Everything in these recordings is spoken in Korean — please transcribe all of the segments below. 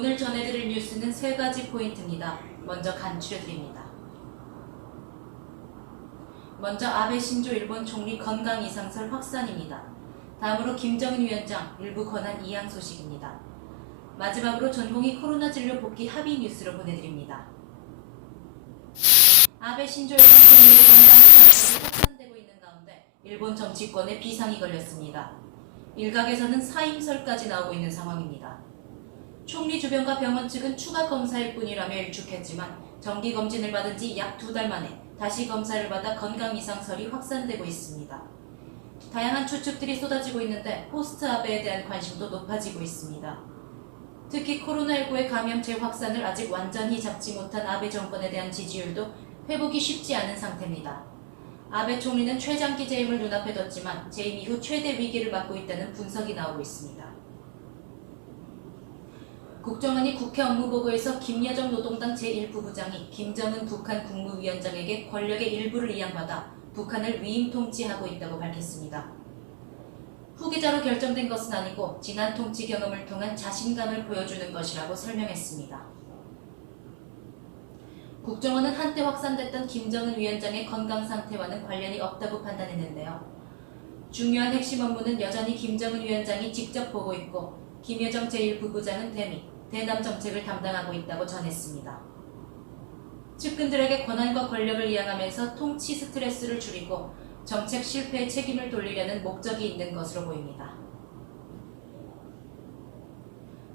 오늘 전해드릴 뉴스는 세 가지 포인트입니다. 먼저 간추려드립니다. 먼저 아베 신조 일본 총리 건강 이상설 확산입니다. 다음으로 김정은 위원장 일부 권한 이양 소식입니다. 마지막으로 전공의 코로나 진료 복귀 합의 뉴스로 보내드립니다. 아베 신조 일본 총리의 건강 이상설이 확산되고 있는 가운데 일본 정치권에 비상이 걸렸습니다. 일각에서는 사임설까지 나오고 있는 상황입니다. 총리 주변과 병원 측은 추가 검사일 뿐이라며 일축했지만 정기검진을 받은 지 약 2달 만에 다시 검사를 받아 건강 이상설이 확산되고 있습니다. 다양한 추측들이 쏟아지고 있는데 포스트 아베에 대한 관심도 높아지고 있습니다. 특히 코로나19의 감염 재확산을 아직 완전히 잡지 못한 아베 정권에 대한 지지율도 회복이 쉽지 않은 상태입니다. 아베 총리는 최장기 재임을 눈앞에 뒀지만 재임 이후 최대 위기를 맞고 있다는 분석이 나오고 있습니다. 국정원이 국회 업무보고에서 김여정 노동당 제1부부장이 김정은 북한 국무위원장에게 권력의 일부를 이양받아 북한을 위임 통치하고 있다고 밝혔습니다. 후계자로 결정된 것은 아니고 지난 통치 경험을 통한 자신감을 보여주는 것이라고 설명했습니다. 국정원은 한때 확산됐던 김정은 위원장의 건강 상태와는 관련이 없다고 판단했는데요. 중요한 핵심 업무는 여전히 김정은 위원장이 직접 보고 있고 김여정 제1부부장은 대미, 대남 정책을 담당하고 있다고 전했습니다. 측근들에게 권한과 권력을 이양하면서 통치 스트레스를 줄이고 정책 실패의 책임을 돌리려는 목적이 있는 것으로 보입니다.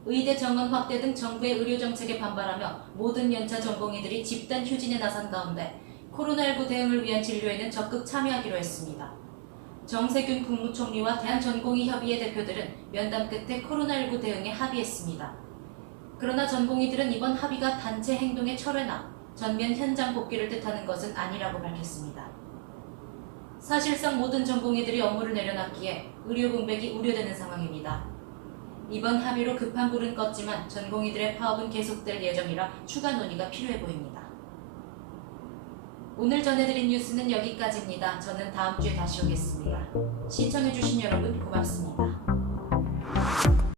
의대 정원 확대 등 정부의 의료 정책에 반발하며 모든 연차 전공의들이 집단 휴진에 나선 가운데 코로나19 대응을 위한 진료에는 적극 참여하기로 했습니다. 정세균 국무총리와 대한전공의협의회 대표들은 면담 끝에 코로나19 대응에 합의했습니다. 그러나 전공의들은 이번 합의가 단체 행동의 철회나 전면 현장 복귀를 뜻하는 것은 아니라고 밝혔습니다. 사실상 모든 전공의들이 업무를 내려놨기에 의료 공백이 우려되는 상황입니다. 이번 합의로 급한 불은 껐지만 전공의들의 파업은 계속될 예정이라 추가 논의가 필요해 보입니다. 오늘 전해드린 뉴스는 여기까지입니다. 저는 다음 주에 다시 오겠습니다. 시청해주신 여러분 고맙습니다.